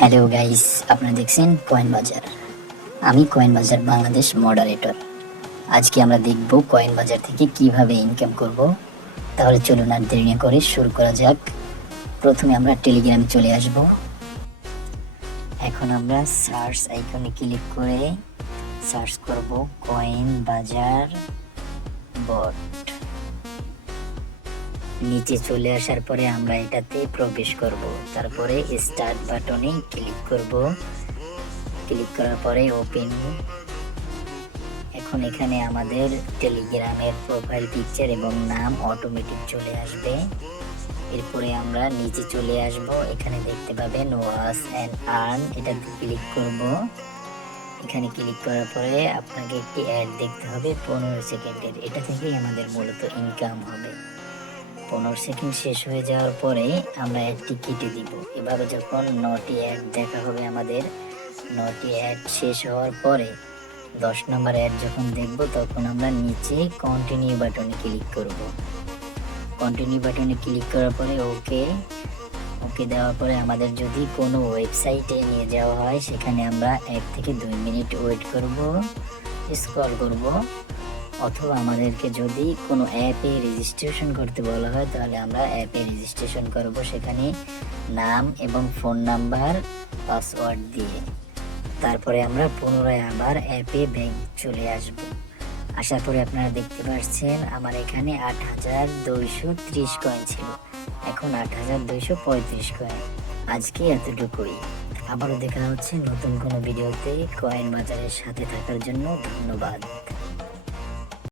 Hello guys, আপনারা দেখছেন coin বাজার। আমি কয়েন বাজার বাংলাদেশ মডারেটর। আজকে আমরা দেখব কয়েন বাজার থেকে কিভাবে ইনকাম করব। তাহলে চলুন আর দেরি না করে শুরু করা যাক। প্রথমে আমরা টেলিগ্রামে চলে আসব। এখন আমরা সার্চ আইকনে ক্লিক করে সার্চ করব কয়েন বাজার বট। নিচে চলে আসার পরে আমরা এটাতে প্রবেশ করব। তারপরে স্টার্ট বাটনে ক্লিক করব। ক্লিক করার পরে ওপেন। এখন এখানে আমাদের টেলিগ্রামের প্রোফাইল পিকচার এবং নাম অটোমেটিক চলে আসবে। এরপরে আমরা নিচে চলে আসব। এখানে দেখতে পাবেন ওয়াচ অ্যান্ড আর্ন, এটাতে ক্লিক করব। এখানে ক্লিক করার পরে আপনাকে একটি অ্যাড দেখতে হবে 15 সেকেন্ডের। এটা থেকেই আমাদের মূলত ইনকাম হবে। 15 সেকেন্ড শেষ হয়ে যাওয়ার পরে আমরা অ্যাডটি কেটে দিব। এভাবে যখন 9টি অ্যাড দেখা হবে আমাদের, 9টি অ্যাড শেষ হওয়ার পরে 10 নম্বর অ্যাড যখন দেখব তখন আমরা নিচে কন্টিনিউ বাটনে ক্লিক করব। কন্টিনিউ বাটনে ক্লিক করার পরে ওকে দেওয়ার পরে আমাদের যদি কোনো ওয়েবসাইটে নিয়ে যাওয়া হয় সেখানে আমরা 1 থেকে 2 মিনিট ওয়েট করব, স্ক্রল করব। অথবা আমাদেরকে যদি কোনো অ্যাপে রেজিস্ট্রেশন করতে বলা হয় তাহলে আমরা অ্যাপে রেজিস্ট্রেশন করব, সেখানে নাম এবং ফোন নাম্বার পাসওয়ার্ড দিয়ে। তারপরে আমরা পুনরায় আবার অ্যাপে ব্যাক চলে আসব। আসার পরে আপনারা দেখতে পাচ্ছেন আমার এখানে 8230 কয়েন ছিল, এখন 8235 কয়েন। আজকে এতটুকুই। আবারও দেখা হচ্ছে নতুন কোনো ভিডিওতে। কয়েন বাজারের সাথে থাকার জন্য ধন্যবাদ।